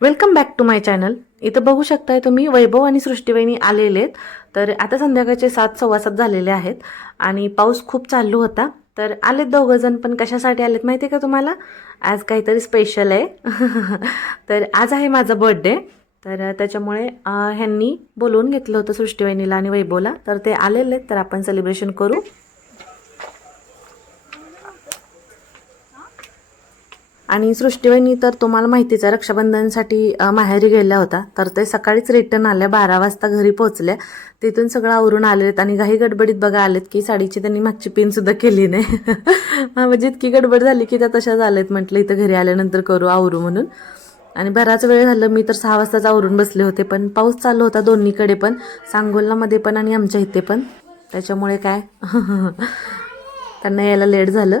Welcome back to my channel इथं बघू शकताय तुम्ही वैभव आणि सृष्टीवहिनी आलेले आहेत तर आता संध्याकाळचे सात सव्वा सात झालेले आहेत आणि पाऊस खूप चालू होता. तर आलेत दोघं जण पण कशासाठी आलेत माहिती आहे का तुम्हाला? आज काहीतरी स्पेशल आहे. तर आज आहे माझा बर्थडे तर त्याच्यामुळे ह्यांनी बोलवून घेतलं होतं सृष्टीवहिनीला आणि वैभवला. तर ते आलेले आहेत तर आपण सेलिब्रेशन करू. आणि सृष्टीवहिनी तर तुम्हाला माहितीच आहे रक्षाबंधनसाठी माहेरी गेल्या होता. तर ते सकाळीच रिटर्न आल्या बारा वाजता घरी पोहोचल्या. तिथून सगळं आवरून आलेत आणि काही गडबडीत बघा आलेत की साडीची त्यांनी मागची पिन सुद्धा केली नाही. हा, म्हणजे इतकी गडबड झाली की त्या तशाच आलेत म्हटलं इथं घरी आल्यानंतर करू आवरू म्हणून. आणि बराच वेळ झालं मी तर सहा वाजताच आवरून बसले होते पण पाऊस चालू होता दोन्हीकडे पण सांगोलामध्ये पण आणि आमच्या इथे पण. त्याच्यामुळे काय? त्यांना यायला लेट झालं.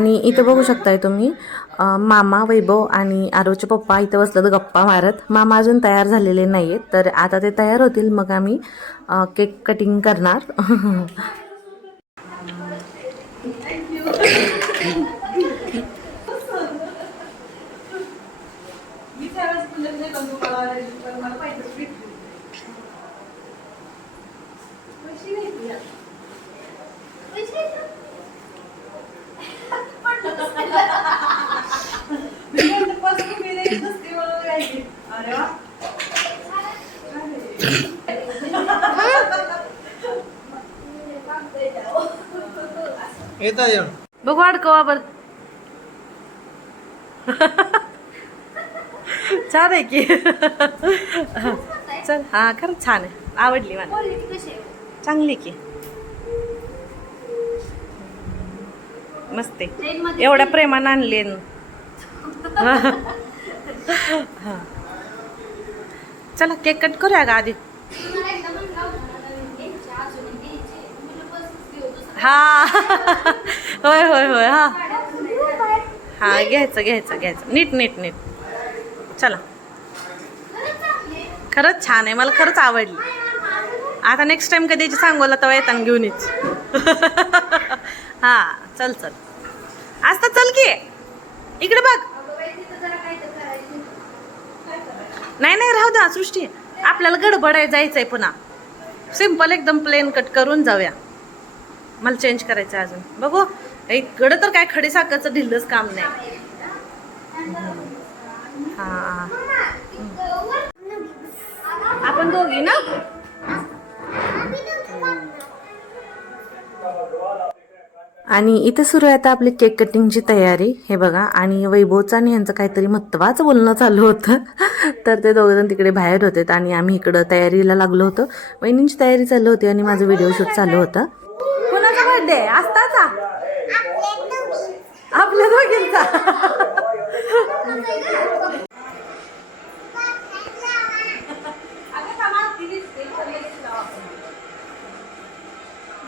आणि इथं बघू शकताय तुम्ही मामा वैभव आणि आरोचे पप्पा इथं बसलं गप्पा मारत. मामा अजून तयार झालेले नाही आहेत तर आता ते तयार होतील मग आम्ही केक कटिंग करणार. येता येऊन. बघू अडकवा बर छान आहे की. चल हा खरंच छान आहे. आवडली मला. चांगली की. मस्त. आहे एवढ्या प्रेमानं आणली चला केक कट करूया का आधी? हा. होय होय होय हा. हा घ्यायचं घ्यायचं घ्यायचं. नीट नीट नीट. चला. खरंच छान आहे. मला खरंच आवडली. आता नेक्स्ट टाइम कधी याची सांगोला तेव्हा येताना घेऊन येच हा चल चल. आज तर चल की. इकडे बघ. नाही नाही राहू द्या सृष्टी. आपल्याला गडबड आहे जायचंय पुन्हा. सिंपल एकदम प्लेन कट करून जाऊया. मला चेंज करायचं आहे अजून. बघू. इकडं तर काय खडीसाखरचं ढिल्लंच काम नाही. हां. आपण दोघी ना? आणि इथे सुरू आहे आता आपली केक कटिंगची तयारी. हे बघा. आणि वैभवचं आणि यांचं काहीतरी महत्त्वाचं बोलणं चालू होतं. तर ते दोघंजण तिकडे बाहेर होते. आणि आम्ही इकडं तयारीला लागलो होतो. वहिनींची तयारी चालू होती आणि माझं व्हिडिओ शूट चालू होतं. बर्थडे आस्ताचा. आपल्या दोघींचा.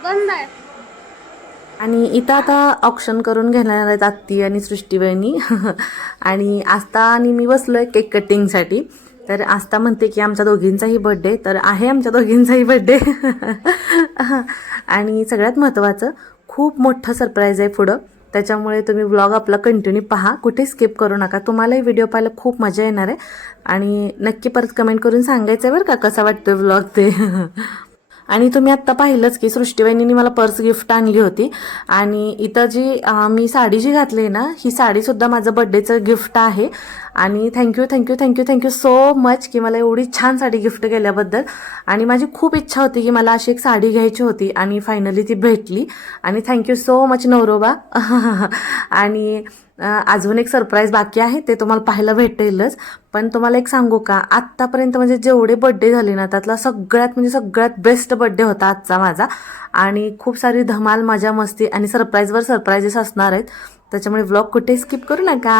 बंद आहे. आणि इथं आता ऑप्शन करून घेणार आहेत आत्ती आणि सृष्टीवहिनी आणि आस्था आणि मी बसलो आहे केक कटिंगसाठी तर आस्था म्हणते की आमच्या दोघींचाही बड्डे तर आहे आमच्या दोघींचाही बड्डे आणि सगळ्यात महत्त्वाचं खूप मोठं सरप्राईज आहे पुढं. त्याच्यामुळे तुम्ही व्लॉग आपला कंटिन्यू पहा. कुठे स्किप करू नका. तुम्हालाही व्हिडिओ पाहायला खूप मजा येणार आहे. आणि नक्की परत कमेंट करून सांगायचं आहे बरं का कसा वाटतोय व्लॉग ते. आणि तुम्ही आत्ता पाहिलंच की सृष्टीवहिनीने मला पर्स गिफ्ट आणली होती. आणि इथं जी मी साडी जी घातली आहे ना ही साडीसुद्धा माझं बड्डेचं गिफ्ट आहे. आणि thank you thank you thank you thank you so much की मला एवढी छान साडी गिफ्ट केल्याबद्दल. आणि माझी खूप इच्छा होती की मला अशी एक साडी घ्यायची होती आणि फायनली ती भेटली. आणि थँक्यू सो मच नवरोबा. आणि अजून एक सरप्राईज बाकी आहे ते तुम्हाला पाहायला भेटेलच. पण तुम्हाला एक सांगू का आत्तापर्यंत म्हणजे जेवढे बड्डे झाले ना त्यातला सगळ्यात म्हणजे सगळ्यात बेस्ट बड्डे होता आजचा माझा. आणि खूप सारी धमाल मजा मस्ती आणि सरप्राईजवर सरप्राईजेस असणार आहेत. त्याच्यामुळे व्लॉग कुठे स्किप करू नका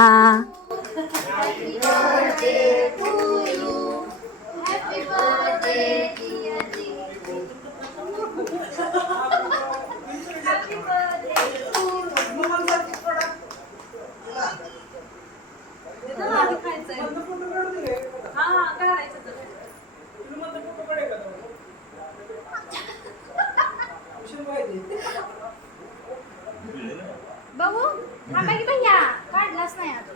बघू थांबा की भैया काढलाच नाही अजून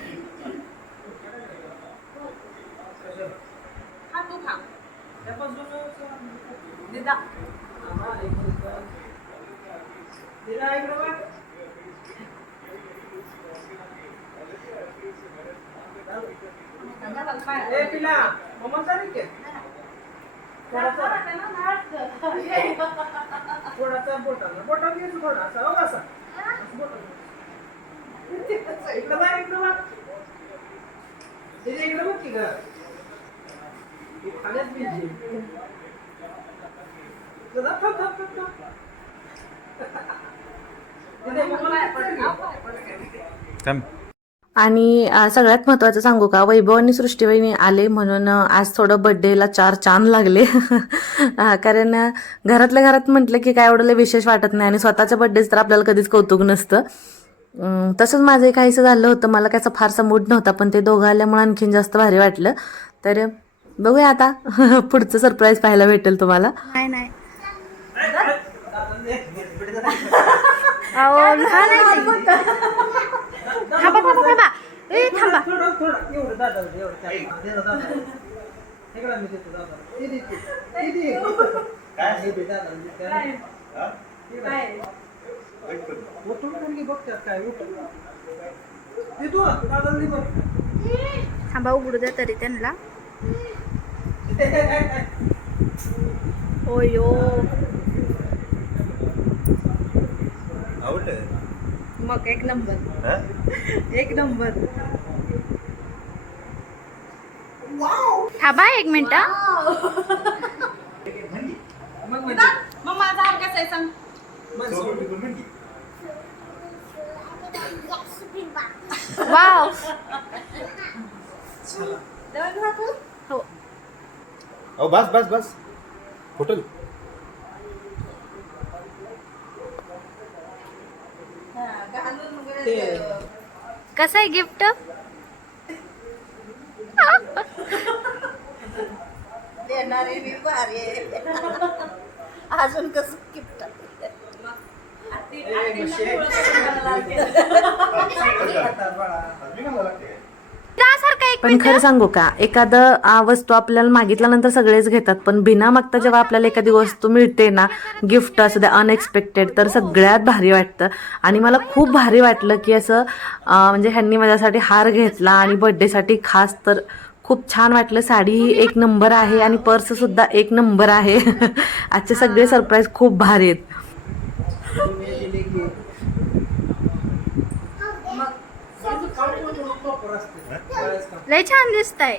थोडासा बोटाला. बोटाला हो असा असं बोटाला. इकडं बघ इकडं बघ तिथे इकडं बघ की ग. खाण्यात बिझी जरा थांब थांब थांब थांब तिथे मम्माला चालेल की? थांब. आणि सगळ्यात महत्त्वाचं सांगू का? वैभव आणि सृष्टीवहिनी आले म्हणून आज थोडं बड्डेला चार चांद लागले. कारण घरातल्या घरात म्हटलं की काय एवढं विशेष वाटत नाही आणि स्वतःच्या बड्डेच तर आपल्याला कधीच कौतुक नसतं. तसंच माझं काहीसं झालं होतं. मला त्याचा फारसा मूड नव्हता पण ते दोघं आल्यामुळे आणखीन जास्त भारी वाटलं. तर बघूया आता. पुढचं सरप्राईज पाहायला भेटेल तुम्हाला. नाही नाही. थांबा थांबा थांबा. ए थांबा. एवढं दादा एवढं त्या- दे ना दादा इकडं मी देतो दादा हे दे तू. हे दे. हे दे दादा मी त्या- इकडं. उठून मुलगी बघतात काय उठून दे तू दादा दे बघ थांबा उघडू द्या तरी त्यांना ओयो आवडलं मग एक नंबर. हा? एक नंबर. थांबा एक मिनिट. मग म्हणजे? मग माझा आव कसा आहे सांग. वाव हो. बस बस बस. फुटल ते. कसं आहे गिफ्ट? देणारे मी भारी आहे. अजून कसं गिफ्ट. मी घालावं लागते पण खरं सांगू का एखादं आ, वस्तू आपल्याला मागितल्यानंतर सगळेच घेतात पण बिना मागता जेव्हा आपल्याला एखादी वस्तू मिळते ना गिफ्ट असू द्या अनएक्सपेक्टेड तर सगळ्यात भारी वाटतं. आणि मला खूप भारी वाटलं की असं म्हणजे ह्यांनी माझ्यासाठी हार घेतला आणि बड्डेसाठी खास तर खूप छान वाटलं. साडी ही एक नंबर आहे आणि पर्स सुद्धा एक नंबर आहे. आजचे सगळे सरप्राईज खूप भारी आहेत तुम्ही दिले की मग खाऊन पण थोडं proper असते. बरंच काम. लय छान दिसतंय.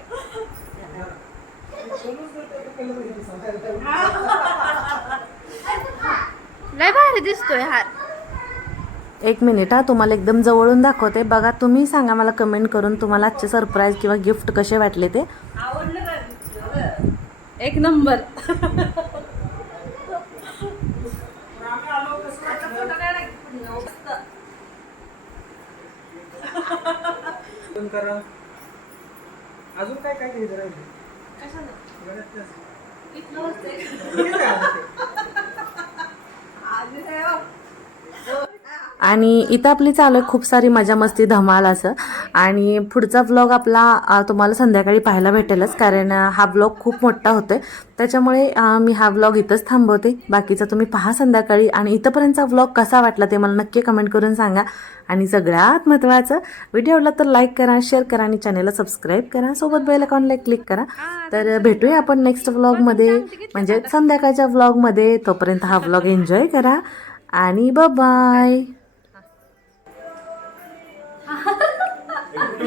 लय भारी दिसतोय हार. एक मिनिट हा तुम्हाला एकदम जवळून दाखवते. बघा तुम्ही सांगा मला कमेंट करून तुम्हाला आजचे सरप्राईज किंवा गिफ्ट कसे वाटले ते. एक नंबर. पण करा. अजून काय काय घ्यायचं राहिले. किती आहे. आता आणि इथं आपली चालू आहे खूप सारी मजा मस्ती धमाल असं. आणि पुढचा व्लॉग आपला तुम्हाला संध्याकाळी पाहायला भेटेलच कारण हा व्लॉग खूप मोठा होतोय. त्याच्यामुळे मी हा व्लॉग इथंच थांबवते. बाकीचा तुम्ही पहा संध्याकाळी. आणि इथंपर्यंतचा व्लॉग कसा वाटला ते मला नक्की कमेंट करून सांगा. आणि सगळ्यात महत्त्वाचं व्हिडिओ आवडला तर लाईक करा शेअर करा आणि चॅनलला सबस्क्राईब करा. सोबत बेल अकाउंटला क्लिक करा. तर भेटूया आपण नेक्स्ट व्लॉगमध्ये म्हणजे संध्याकाळच्या व्लॉगमध्ये तोपर्यंत हा व्लॉग एन्जॉय करा. आणि बाय 哈哈哈哈哈